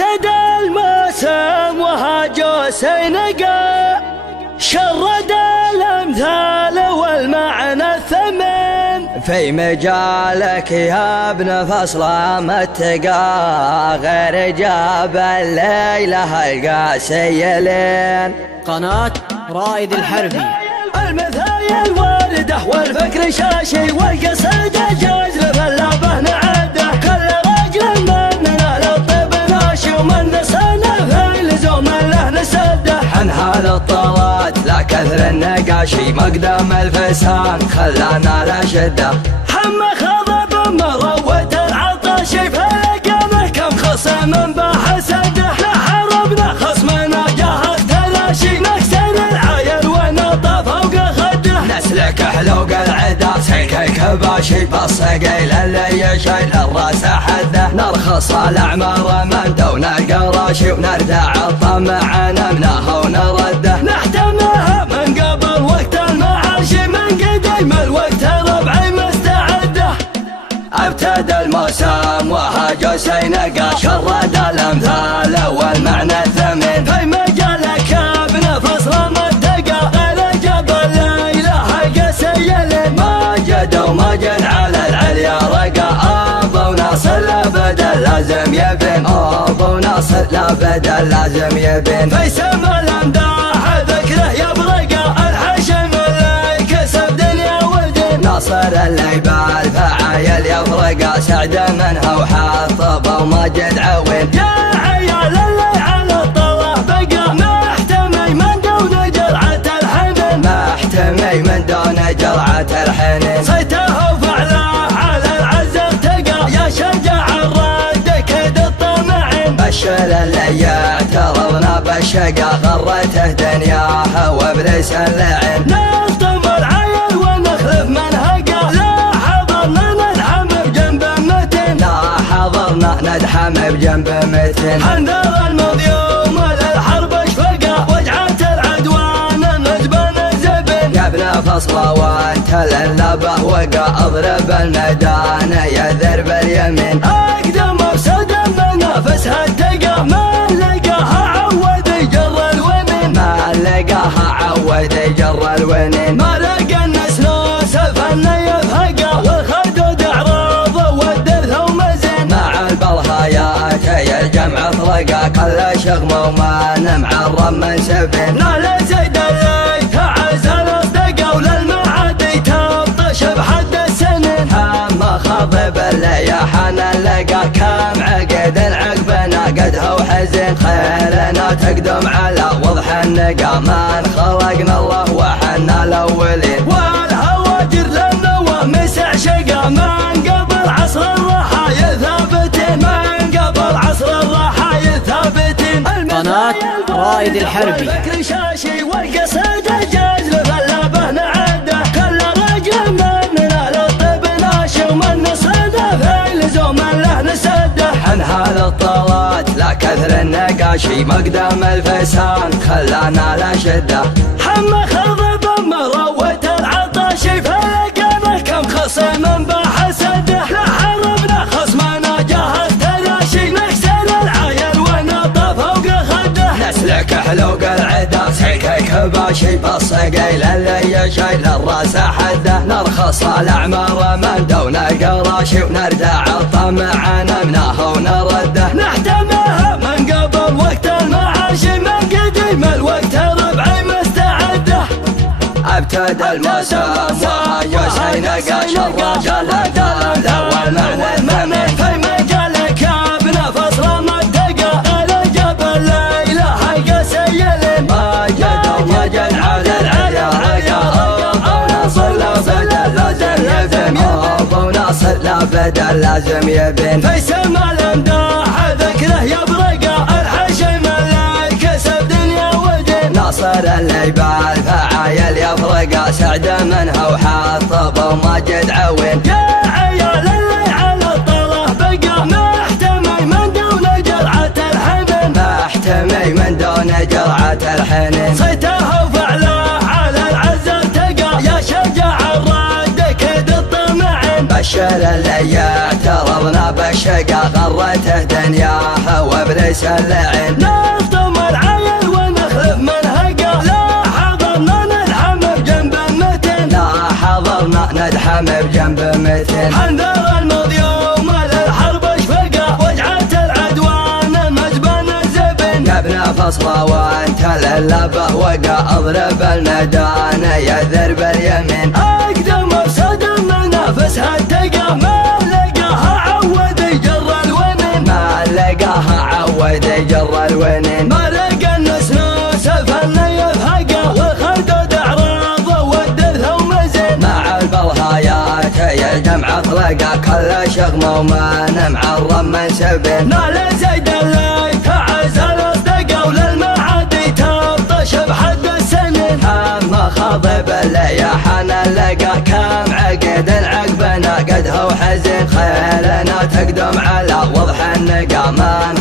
ابتدى الموسم وهاجوا سينقى شرد الامثال والمعنى الثمن في مجالك يا ابن فصلة متقى غير جاب الليلة القاسيلين. قناة رائد الحربي. المثايل والده والفكر شاشي والقصيدة جاز لفلابه نعده كل رجل مننا للطب ناشي ومن نسانا في لزوم له نسده. عن هذا الطلات لا كثر النقاشي مقدم الفسان خلانا لا شده. حمى خضب مروة العطاشي فلقمه كم خصم بحسده. لحربنا خصمنا جاه تلاشي نكسر العايل ونطى فوق خده. نسلك حلوق العدا سلك كباشي بالصقيل اللي يشيل الراس حده. نرخص الاعمار من دون القراشي ونردع الطمع نمناه ونرده. نحتمها من قبل وقت المعاشي من قديم الوقت ربعي مستعده. ابتدى الموسم وهاجوا سينقى شرد الامثال والمعنى الثمن. في مجالك يا ابن فصل متقى غير جبل لا اله قسيل. ماجد وماجد على العليا رقى ابو ناصر لابد لازم يبن. ابو ناصر لابد لازم يبن. في سما الامداح ذكره يبرقى الحشم اللي كسب دنيا ودين. ناصر اللي بالفعايل يفرقى سعد منها وحاطب وماجد عوين. يا عيال اللي على الطلع بقى محتمي من دون جرعة الحنين. محتمي من دون جرعة الحنين. صيته وفعله على العز ارتقى يا شجاع الرد كيد الطمعين. بشر اللي يعترضنا بالشقا غرته دنياه وابليس اللعن. نلطم العيل ونخلف منهقه لا حضرنا ندحم بجنب متن. لا حضرنا ندحم بجنب متن. حنذر المضيوم للحرب اشفقه وجعت العدوان نزبن الزبن. يا ابن فصلة وانت للبه وقع اضرب الميدان يا ذرب اليمين. اقدم مفسد من نفسها التقى ما لقاها عود يجر الونين. ما لقاها عود يجر الونين. ما لقى النسلوس الفن يفهقه والخدود اعراض والدرث ومزن. مع البلهايات يا الجمع اطلقا كل شغم وما معرم من سفن. لا زيد اللي تعزل اصدقه وللمعادي تبطش بحد السنين. حما خاضب اللي يا حنان لقى كم عقد عقبنا قدها وحزن. خيرنا تقدم على وضح النقا من خلقنا الله وحنا الاولين. والهواجر للنوى مسع شقا من قبل عصر الرحايا ثابتين. من قبل عصر الرحايا ثابتين. قناة رائد الحربي. الفكر شاشي والقصيدة جاز لفلابه نعده كل رجل مننا للطب ناشي ومن نصده في لزوم له نسده. عن هذا الطلات لا كثر النقاشي مقدم الفسان خلانا لا شده. حمى خضب مروة العطاشي فلقمه كم خصم بحسده. لحربنا خصمنا جاه تلاشي نكسر العايل ونطى فوق خده. نسلك حلوق العدا سلك كباشي بالصقيل اللي يشيل الراس حده. نرخص الاعمار من دون القراشي ونردع الطمع نمناه ونرده. نحتمها من قبل وقت المعاشي من قديم الوقت ربعي مستعده. ابتدى الموسم وهاجوا سينقى شرد الامثال والمعنى الثمن. في مجالك يا ابن فصل متقى غير جبل لا اله قسيل. ماجد وماجد على العليا رقى ابو ناصر لابد لازم يبن. ابو ناصر لابد لازم يبن. في سما الامداح ذكره يبرقى الحشم اللي كسب دنيا ودين. ناصر اللي بالفعايل يفرقى سعد منها وحاطب وماجد عوين. يا عيال اللي على الطلع بقى محتمي من دون جرعة الحنين. محتمي من دون جرعة الحنين. صيته وفعله على العز ارتقى يا شجاع الرد كيد الطمعين. بشر اللي يعترضنا بالشقا غرته دنياه وابليس فارس اللعين. نفطم العيل ونخلف منهجه، لا حضرنا ندحم بجنب متن، لا حضرنا ندحم بجنب متن. حنذر المضيوم للحرب اشفقه، وجعت العدوان مجبن الزبن. يا ابن فصله وانت للبه وقع، اضرب الميدان يذر باليمين. اقدم مفسد منافسها التقى، ما لقاها عود يجر الونن، ما لقاها عود يجر الونين. ما لقى النسنوس فن يفهقه، والخدود اعراضه والدرث ومزن. مع البرهايات يجمع اطلقه، كل شغمه ومن معرم من سبن. نال زيد اللي تعزل اصدقه، وللمعادي تبطش بحد السنن. هم خاضب اللي يا حنان لقى، كم عقد عقبنا قدها وحزن. خيلنا تقدم على وضح النقا، من